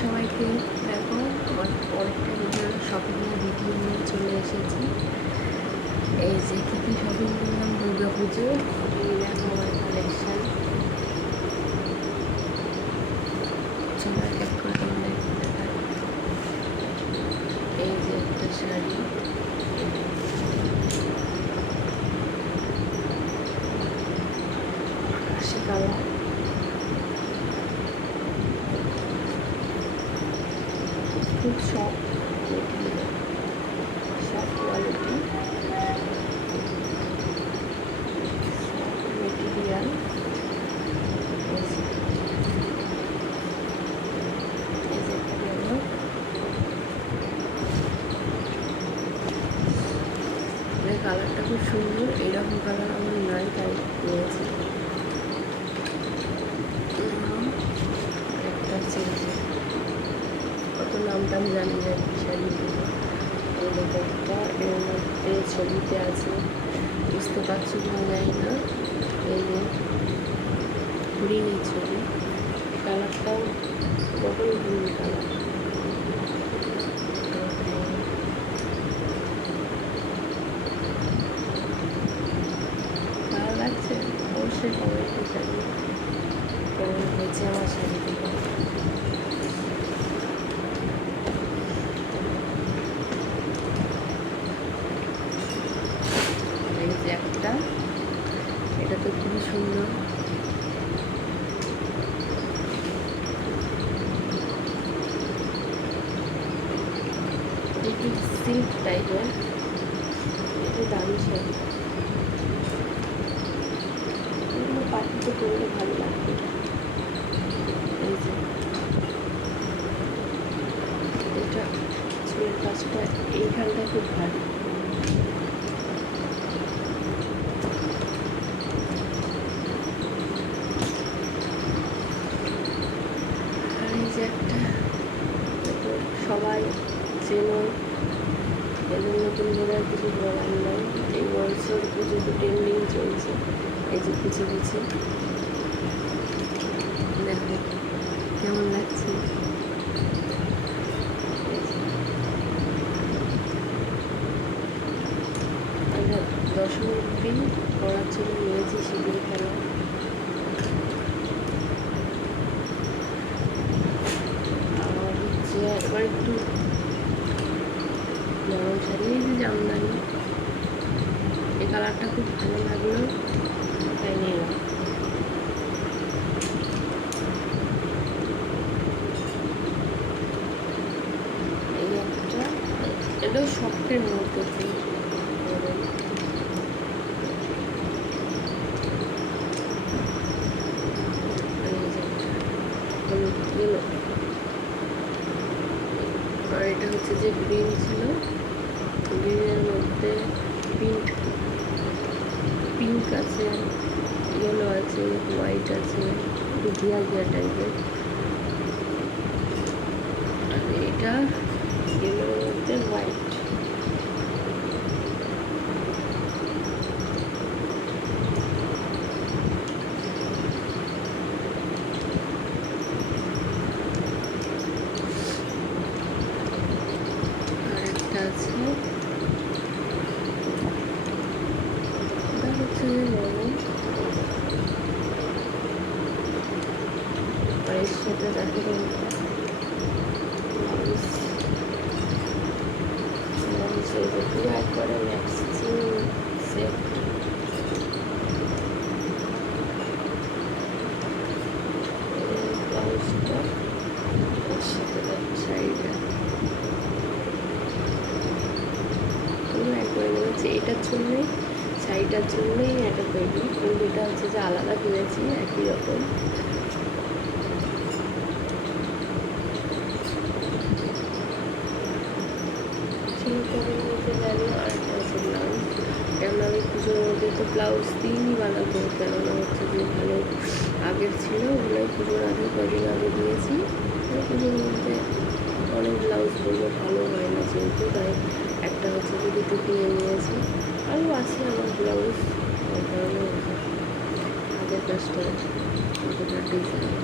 সবাইকে। দেখো আমার অনেকটা ভিডিও শপিংয়ের ভিডিও নিয়ে চলে এসেছি। এই যে কী কী শপিং করলাম দুর্গা পুজো, এই দেখো আমার কালেকশান। চলো এক এক করে তোমাদের দেখাই। এই যে একটা শাড়ি, আকাশি কালার, খুব soft material, soft quality material. এই যে একটা গেল, কালারটা খুব সুন্দর। এইরকম কালার আমার নাই, তাই নিয়েছি। একটা চেয়েছে, কত নামটা আমি জানি না শাড়িগুলো। একটা এর মধ্যে ছবিতে আছে, বুঝতে পারছি না, জানি না। এই যে গ্রিনের ছবি, কালারটাও ডবল গ্রিন কালার। ভালো লাগছে, অবশ্যই কমেন্টে জানিয়ে কেমন হয়েছে আমার শাড়িগুলো। এই যে একটা, এটা তো খুবই সুন্দর। একটু সিল্ক টাইপের, একটু দামি শাড়ি, এগুলো পাখিতে পরলে ভালো লাগবে। এই যে এটা চুলের কাজটা এইখানটা খুব ভালো। আর এই যে একটা, সবাই চেনো, এদের নতুন করে আর কিছু বলার নাই। এই বছর পুজো তো ট্রেন্ডিং চলছে। এই যে কুচি কুচি, দেখো কেমন লাগছে। এটা দশমীর দিন পড়ার জন্য নিয়েছি, সিঁদুর খেলা। আর হচ্ছে এবার একটু নরম শাড়ি, এই যে জামদানি, এই কালারটা খুব ভালো লাগলো, তাই নিলাম। এই একটা, এটাও শক্তের মধ্যে গেল। আর এটা হচ্ছে যে গ্রিন ছিল, গ্রিনের মধ্যে পিঙ্ক, পিঙ্ক আছে, ইয়েলো আছে, হোয়াইট আছে, একটু ঘিয়া ঘিয়া টাইপের। আর এটা ইয়েলোর মধ্যে হোয়াইট। আর একটা আছে, এটা হচ্ছে যে নরম, আর এর সাথে দেখো পুরো একবারে ম্যাক্সিং সেট। ব্লাউজটা এর সাথে শাড়িটা পুরো একবারে নিয়েছি। এটার জন্যই, শাড়িটার জন্যই এটা তৈরি, কিন্তু এটা হচ্ছে যে আলাদা কিনেছি একই রকম। জানি। আর একটা হচ্ছে ব্লাউজ, কেননা আমি পুজোর মধ্যে তো ব্লাউজ দিনই বানাবো, কেননা হচ্ছে যে ভালো আগের ছিল, ওগুলোই পুজোর আগে কদিন আগে দিয়েছি। পুজোর মধ্যে অনেক ব্লাউজ করলে ভালো হয় না যেহেতু, তাই একটা হচ্ছে যে দুটো কিনে নিয়েছি। আরও আছে আমার ব্লাউজ, ওই কারণে আগের কাজটা ডিজাইন।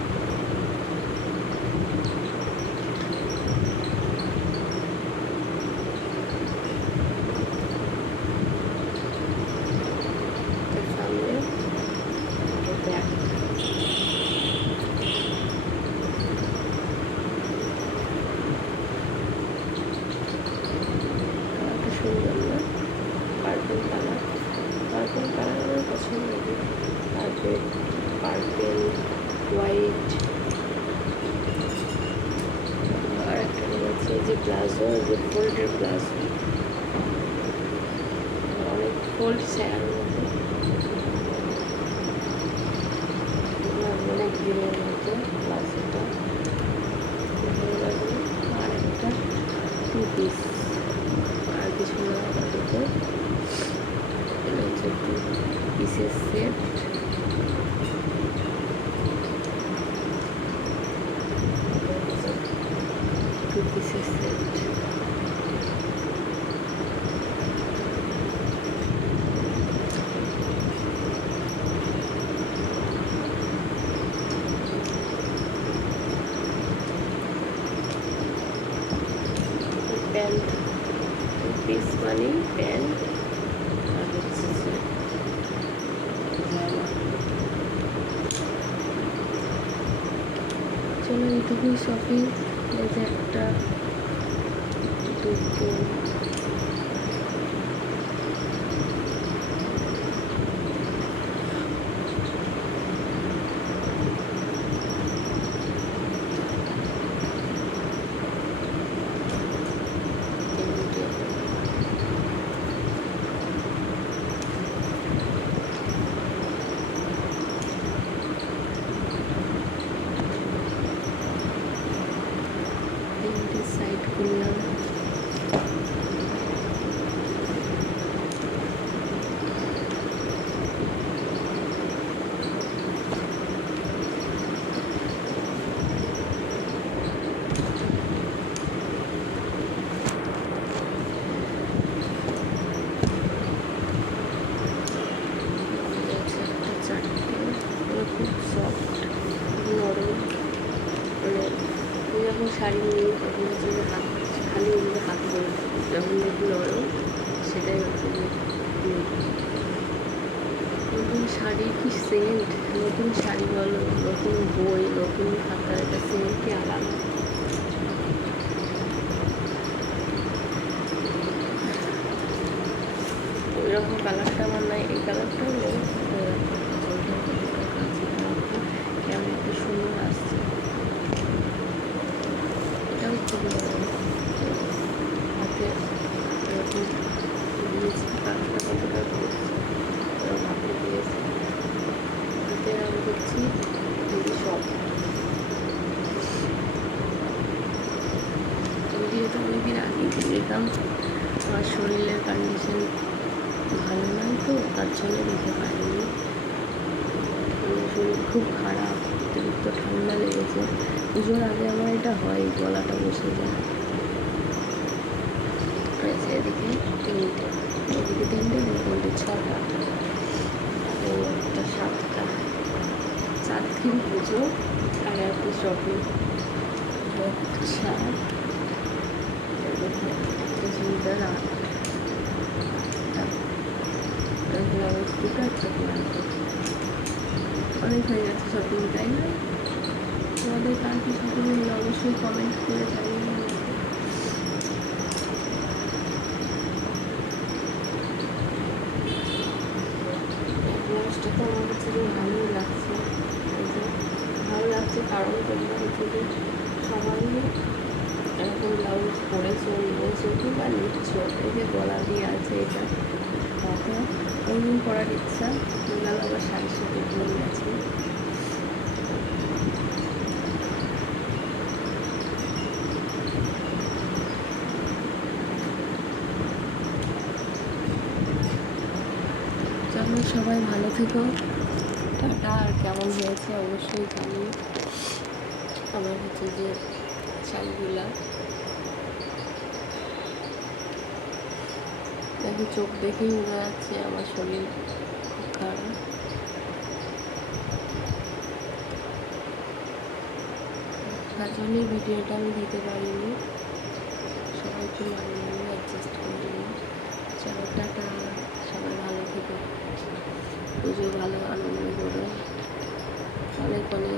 প্লাজো, যে ফোল্ডের প্লাজো, অনেক ফোল্ড স্যার মতো, অনেক দিনের মতো প্লাজোটা ভালো লাগলো। আর একটা 2 পিস, আর কিছু না আপাতত। এটা হচ্ছে 2 পিসের সেট। 2 পিসের সেট। প্যান্ট, 2 পিস মানে প্যান্ট আর হচ্ছে যে জামা। চলো এইটুকুই শপিং। এই যে একটা, দুটো, তিনটে, তিনটে সাইড করলাম। একটা চারটে, খুব সফট, নরম। মানে আমি যখন শাড়ি নিই তখন হচ্ছে যে হাত, খালি ওগুলো হাত ধরে যখন দেখি নরম, সেটাই হচ্ছে যে নতুন শাড়ি কি সেন্ট, নতুন শাড়ি বলো, নতুন বই, নতুন খাতা, এটা সেন্টই আলাদা। ওই রকম কালারটা আমার নাই, এই কালারটাও নেই। কেমন একটা সুন্দর আসছে, এটাও খুব নরম। হাতে এরকম দিয়েছি, কালারটা কতটা করছে হাতে দিয়েছি, হাতে আমি করছি যদি সব। ভিডিওটা অনেকদিন আগেই দিলাম, আমার শরীরের কন্ডিশন ভালো নয় তো, তার জন্য দিতে পারিনি। শরীর খুব খারাপ, অতিরিক্ত ঠান্ডা লেগেছে। পুজোর আগে আমার এটা হয়, গলাটা বসে যায়। এদিকে তিনটে, এদিকে তিনটে, এদিকে ছটা, একটা 7টা। 4 দিন পুজো আর এত শপিং। আচ্ছা, চুড়িদার 8টা, ব্লাউজ 2টা, একটা প্লাজো। অনেক হয়ে গেছে শপিং, তাই না? তোমাদের কার কি শপিং হলে অবশ্যই কমেন্ট করে জানিয়ে। ব্লাউজটা তো আমার কাছে যে ভালোই লাগছে, ভালো লাগছে কারণ তোমরা হচ্ছে যে সবাই এরকম ব্লাউজ পরেছো, নিয়েছো কিংবা নিচ্ছ। এই যে গলা দিয়ে আছে এটা, তাতে কোনদিন পরার ইচ্ছা গেল, আবার শাড়ির সাথে পরে গেছে। চলো সবাই ভালো থেকো, টাটা। আর কেমন হয়েছে অবশ্যই জানি। আমার হচ্ছে যে শাড়িগুলা দেখো, চোখ দেখেই বোঝা যাচ্ছে আমার শরীর খুব খারাপ। তার জন্যই ভিডিওটা আমি দিতে পারিনি, সবাই একটু মানিয়ে অ্যাডজাস্ট করে নিই। চলো টাটা, সবাই ভালো থেকো, পুজো ভালো আনন্দ করো, অনেক অনেক